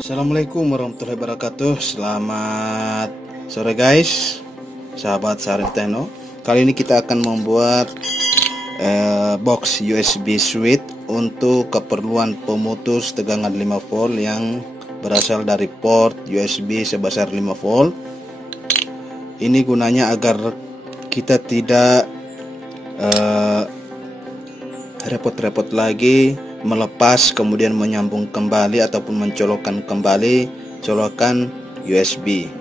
Assalamualaikum warahmatullahi wabarakatuh. Selamat sore guys, sahabat Sarif Techno. Kali ini kita akan membuat box USB switch untuk keperluan pemutus tegangan 5 volt yang berasal dari port USB sebesar 5 volt. Ini gunanya agar kita tidak repot-repot lagi melepas kemudian menyambung kembali ataupun mencolokkan kembali colokan USB.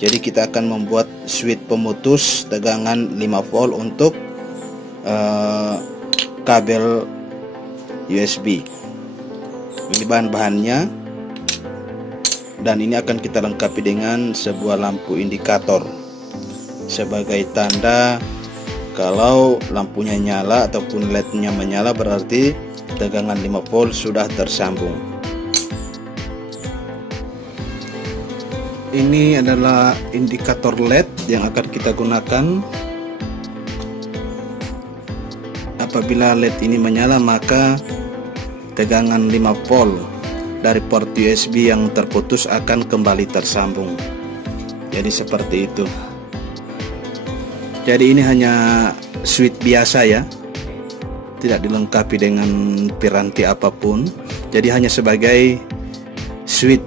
Jadi kita akan membuat switch pemutus tegangan 5 volt untuk kabel USB. Ini bahan-bahannya, dan ini akan kita lengkapi dengan sebuah lampu indikator sebagai tanda kalau lampunya nyala ataupun LED-nya menyala, berarti tegangan 5 volt sudah tersambung. Ini adalah indikator LED yang akan kita gunakan. Apabila LED ini menyala, maka tegangan 5 volt dari port USB yang terputus akan kembali tersambung. Jadi seperti itu. Jadi ini hanya switch biasa ya, tidak dilengkapi dengan piranti apapun. Jadi hanya sebagai switch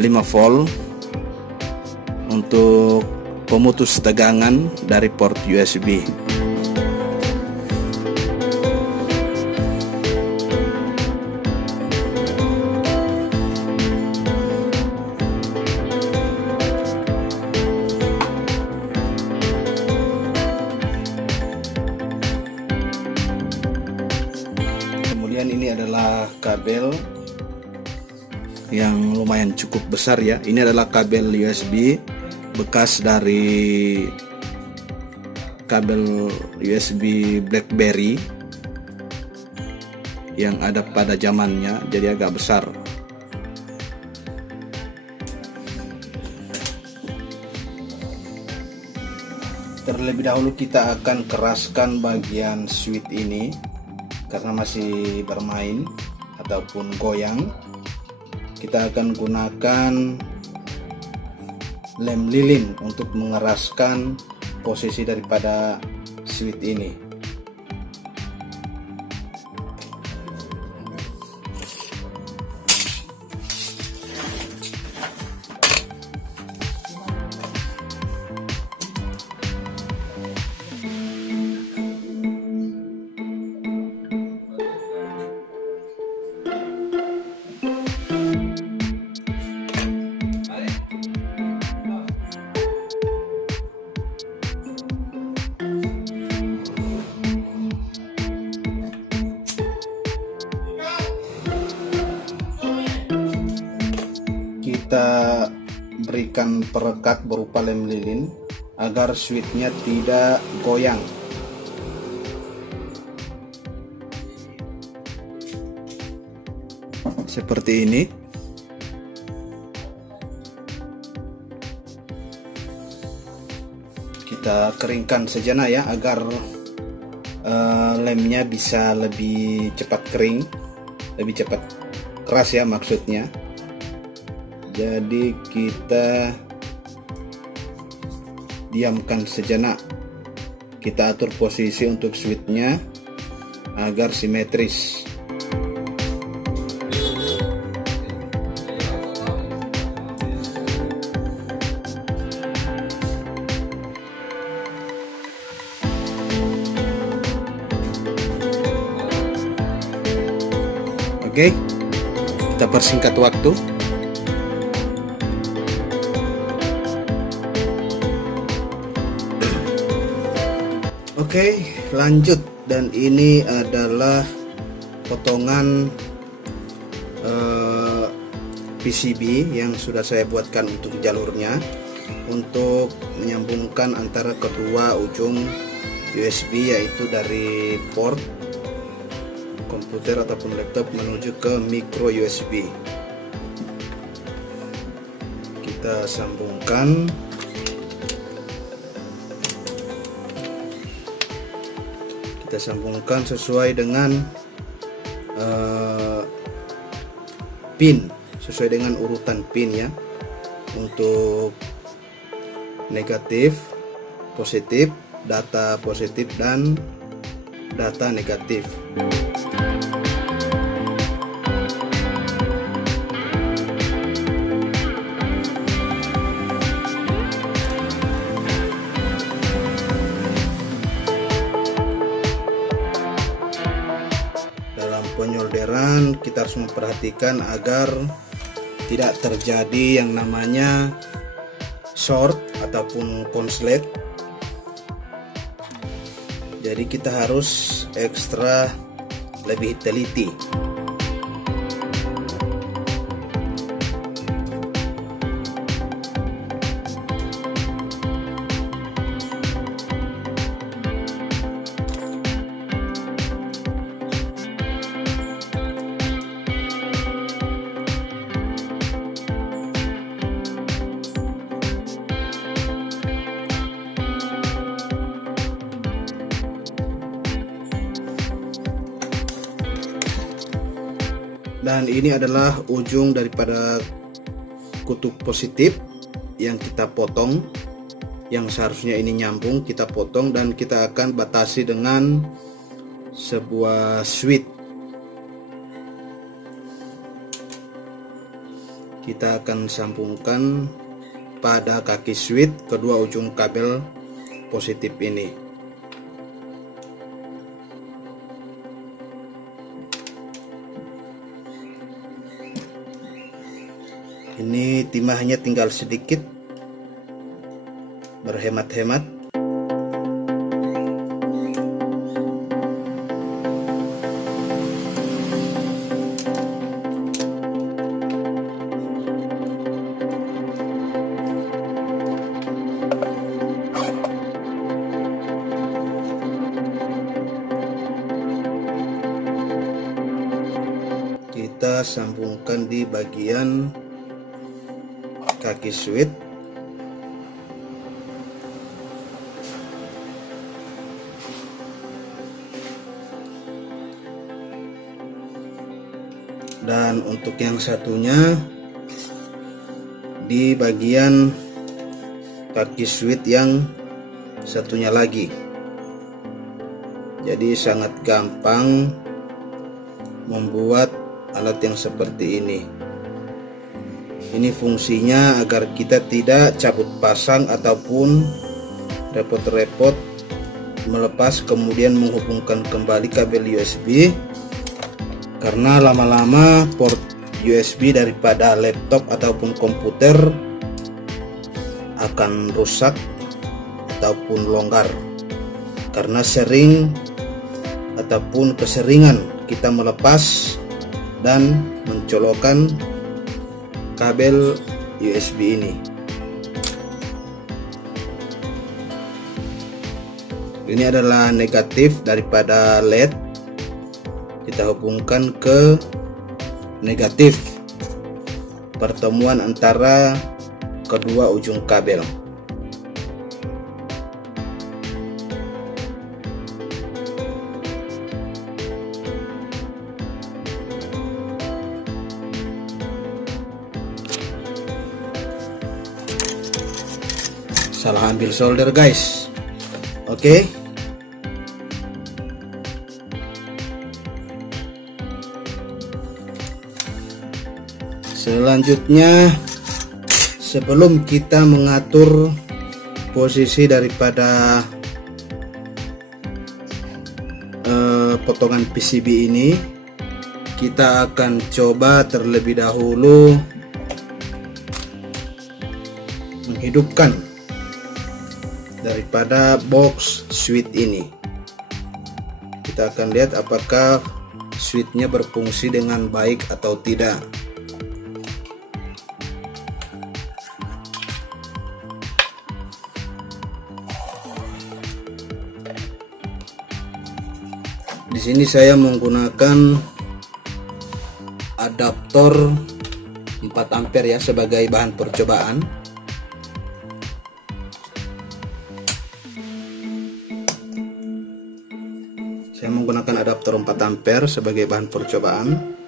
5 volt untuk pemutus tegangan dari port USB. Ini adalah kabel yang lumayan cukup besar ya. Ini adalah kabel USB bekas dari kabel USB BlackBerry yang ada pada zamannya, jadi agak besar. Terlebih dahulu kita akan keraskan bagian switch ini karena masih bermain ataupun goyang. Kita akan gunakan lem lilin untuk mengeraskan posisi daripada switch ini. Kita berikan perekat berupa lem lilin agar switchnya tidak goyang. Seperti ini. Kita keringkan sejenak ya, agar lemnya bisa lebih cepat kering, lebih cepat keras ya maksudnya. Jadi kita diamkan sejenak. Kita atur posisi untuk switchnya agar simetris. Oke, kita persingkat waktu. Oke, lanjut. Dan ini adalah potongan PCB yang sudah saya buatkan untuk jalurnya, untuk menyambungkan antara kedua ujung USB, yaitu dari port komputer ataupun laptop menuju ke micro USB. Kita sambungkan. Kita sambungkan sesuai dengan pin sesuai dengan urutan pin ya, untuk negatif, positif, data positif dan data negatif. Dalam penyolderan kita harus memperhatikan agar tidak terjadi yang namanya short ataupun konslet. Jadi kita harus ekstra lebih teliti. Dan ini adalah ujung daripada kutub positif yang kita potong, yang seharusnya ini nyambung kita potong, dan kita akan batasi dengan sebuah switch. Kita akan sambungkan pada kaki switch kedua ujung kabel positif ini. Ini timahnya tinggal sedikit, berhemat-hemat. Kita sambungkan di bagian kaki switch. Dan untuk yang satunya di bagian kaki switch yang satunya lagi. Jadi sangat gampang membuat alat yang seperti ini. Ini fungsinya agar kita tidak cabut pasang ataupun repot-repot melepas kemudian menghubungkan kembali kabel USB, karena lama-lama port USB daripada laptop ataupun komputer akan rusak ataupun longgar karena sering ataupun keseringan kita melepas dan mencolokkan kabel USB ini. Ini adalah negatif daripada LED, kita hubungkan ke negatif, pertemuan antara kedua ujung kabel. Salah ambil solder guys. Oke. Selanjutnya, sebelum kita mengatur posisi daripada potongan PCB ini, kita akan coba terlebih dahulu menghidupkan daripada box switch ini. Kita akan lihat apakah switchnya berfungsi dengan baik atau tidak. Di sini saya menggunakan adaptor 4 ampere ya sebagai bahan percobaan. Saya menggunakan adaptor 4 ampere sebagai bahan percobaan.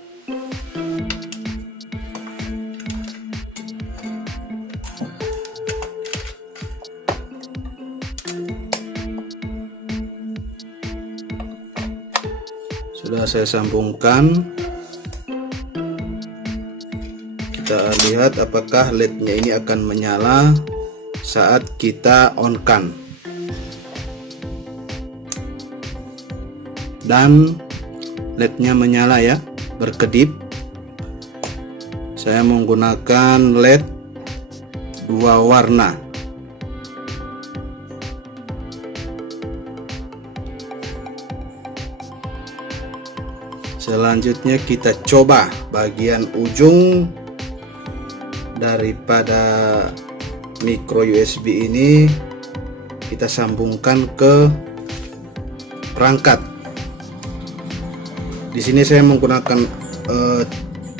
saya sambungkan. Kita lihat apakah LED-nya ini akan menyala saat kita on-kan. Dan LED-nya menyala ya, berkedip. Saya menggunakan LED 2 warna. Selanjutnya kita coba bagian ujung daripada micro USB ini, kita sambungkan ke perangkat. Di sini saya menggunakan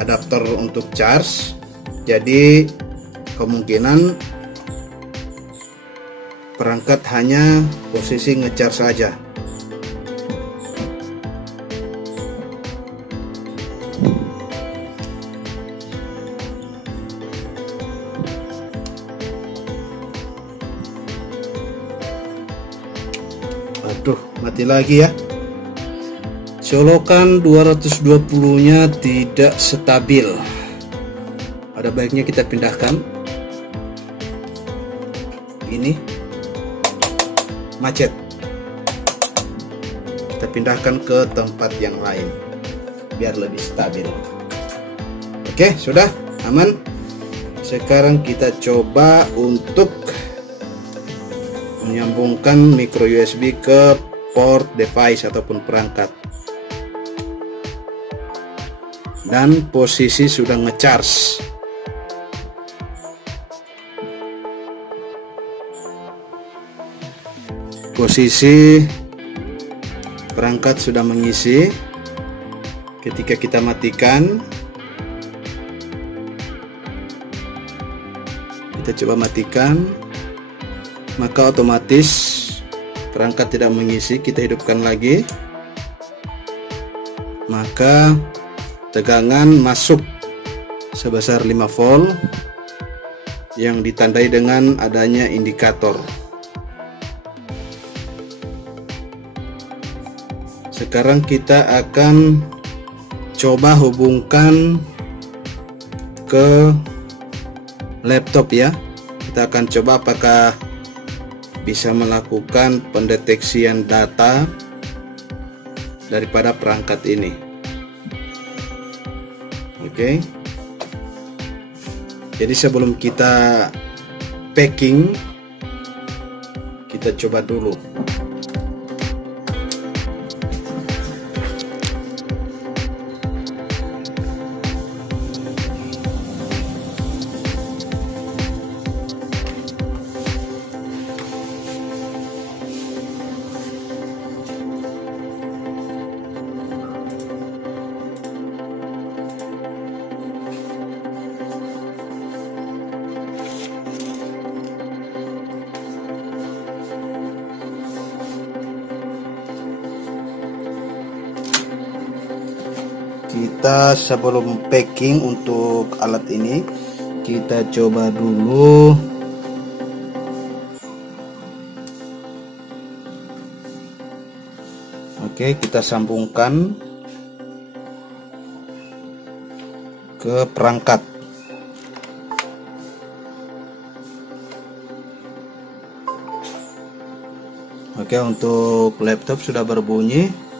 adapter untuk charge, jadi kemungkinan perangkat hanya posisi ngecharge saja. Aduh, mati lagi ya. Colokan 220 nya tidak stabil. Ada baiknya kita pindahkan. Ini macet. Kita pindahkan ke tempat yang lain biar lebih stabil. Oke, sudah aman. Sekarang kita coba untuk menyambungkan micro USB ke port device ataupun perangkat. Dan posisi sudah ngecharge. Posisi perangkat sudah mengisi. Ketika kita matikan, kita coba matikan, maka otomatis perangkat tidak mengisi. Kita hidupkan lagi, maka tegangan masuk sebesar 5 volt yang ditandai dengan adanya indikator. Sekarang kita akan coba hubungkan ke laptop ya. Kita akan coba apakah bisa melakukan pendeteksian data daripada perangkat ini. Oke. Jadi sebelum kita packing, kita coba dulu. Kita sebelum packing untuk alat ini, kita coba dulu oke, kita sambungkan ke perangkat. Oke, untuk laptop sudah berbunyi.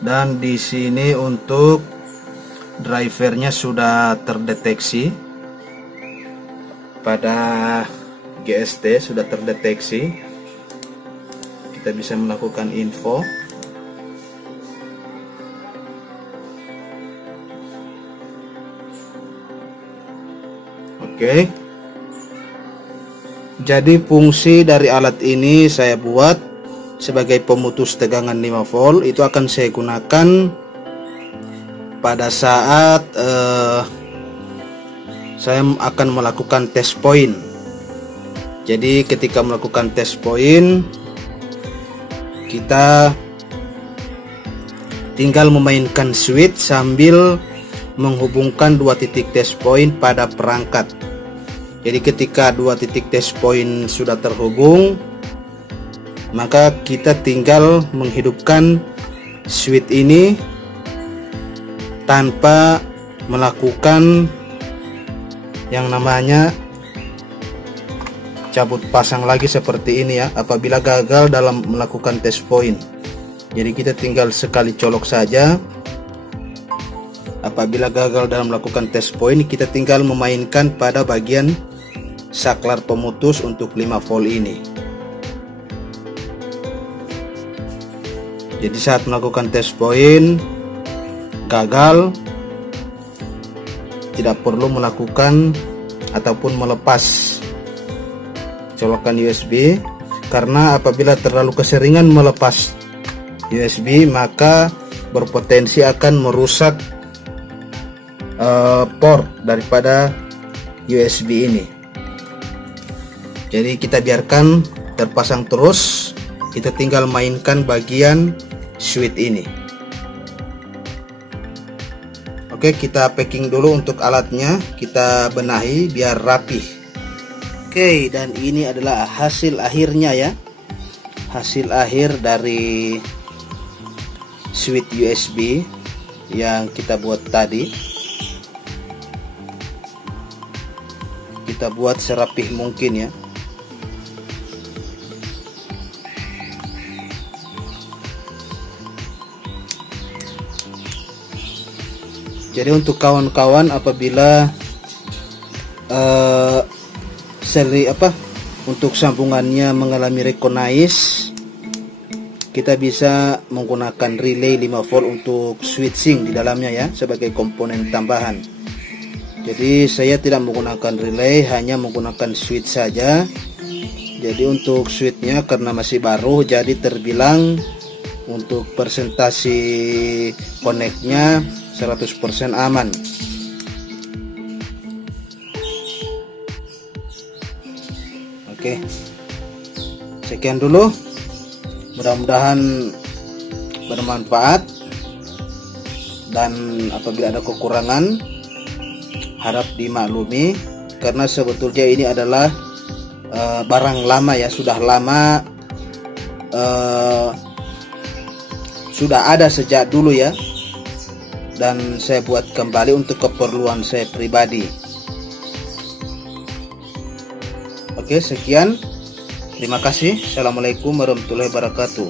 Dan di sini untuk drivernya sudah terdeteksi pada GST, sudah terdeteksi. Kita bisa melakukan info. Oke. Jadi fungsi dari alat ini saya buat sebagai pemutus tegangan 5 volt. Itu akan saya gunakan pada saat saya akan melakukan test point. Jadi ketika melakukan test point, kita tinggal memainkan switch sambil menghubungkan dua titik test point pada perangkat. Jadi ketika dua titik test point sudah terhubung, maka kita tinggal menghidupkan switch ini tanpa melakukan yang namanya cabut pasang lagi seperti ini ya, apabila gagal dalam melakukan test point. Jadi kita tinggal sekali colok saja. Apabila gagal dalam melakukan test point, kita tinggal memainkan pada bagian saklar pemutus untuk 5 volt ini. Jadi saat melakukan test point gagal, tidak perlu melakukan ataupun melepas colokan USB, karena apabila terlalu keseringan melepas USB maka berpotensi akan merusak port daripada USB ini. Jadi kita biarkan terpasang terus, kita tinggal mainkan bagian switch ini. Oke, kita packing dulu untuk alatnya, kita benahi biar rapih. Oke, dan ini adalah hasil akhirnya ya, hasil akhir dari switch USB yang kita buat tadi. Kita buat serapih mungkin ya. Jadi untuk kawan-kawan apabila untuk sambungannya mengalami recognize, kita bisa menggunakan relay 5 volt untuk switching di dalamnya ya, sebagai komponen tambahan. Jadi saya tidak menggunakan relay, hanya menggunakan switch saja. Jadi untuk switchnya karena masih baru, jadi terbilang untuk persentasi connectnya 100% aman. Oke, sekian dulu, mudah-mudahan bermanfaat, dan apabila ada kekurangan harap dimaklumi, karena sebetulnya ini adalah barang lama ya, sudah lama, sudah ada sejak dulu ya, dan saya buat kembali untuk keperluan saya pribadi. Oke, sekian, terima kasih. Assalamualaikum warahmatullahi wabarakatuh.